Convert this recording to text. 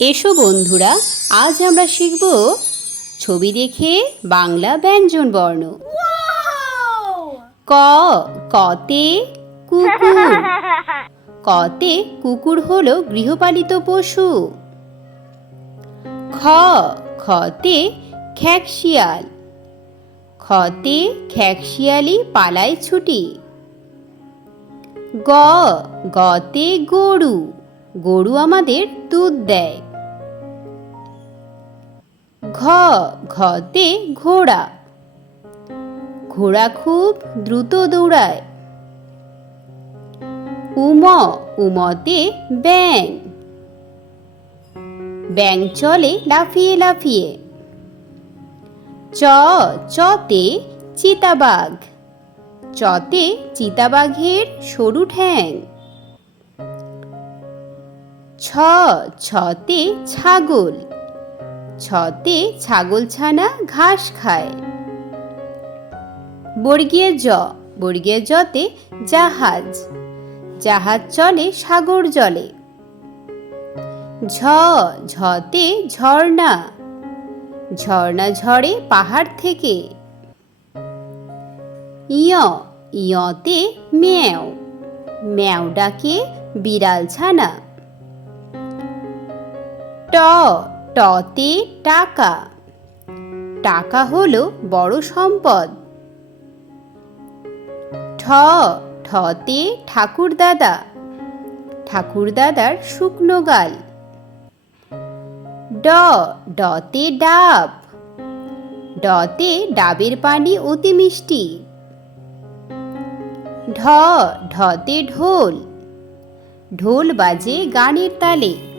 এসো বন্ধুরা, আজ আমরা শিখব ছবি দেখে বাংলা ব্যঞ্জন বর্ণ। ক, কতে কুকুর। কতে কুকুর হলো গৃহপালিত পশু। খ খতে খ্যাকশিয়াল। খতে খ্যাকশিয়ালি পালায় ছুটি। গ, গতে গরু। গরু আমাদের দুধ দেয়। ঘ, ঘতে ঘোড়া। ঘোড়া খুব দ্রুত দৌড়ায়। উম, উমতে ব্যাং ব্যাং চলে লাফিয়ে লাফিয়ে। চ, চতে চিতাবাঘ। চতে চিতাবাঘের সরু ঠ্যাং। ছ, ছতে ছাগল। ছতে ছাগল ছানা ঘাস খায়। বর্গীয় জ, বর্গীয় জতে জাহাজ। জাহাজ চলে সাগর জলে। ঝ, ঝতে ঝর্ণা। ঝর্ণা ঝরে পাহাড় থেকে। ইয় ইয়তে ম্যাও। ম্যাও ডাকে বিড়াল ছানা ট, টতে টাকা। টাকা হলো বড় সম্পদ। ঠ, ঠতে ঠাকুর দাদা ঠাকুর দাদার শুকনো গাল। ড, ডতে ডাব। ডতে ডাবের পানি অতি মিষ্টি। ঢ, ঢতে ঢোল। ঢোল বাজে গানের তালে।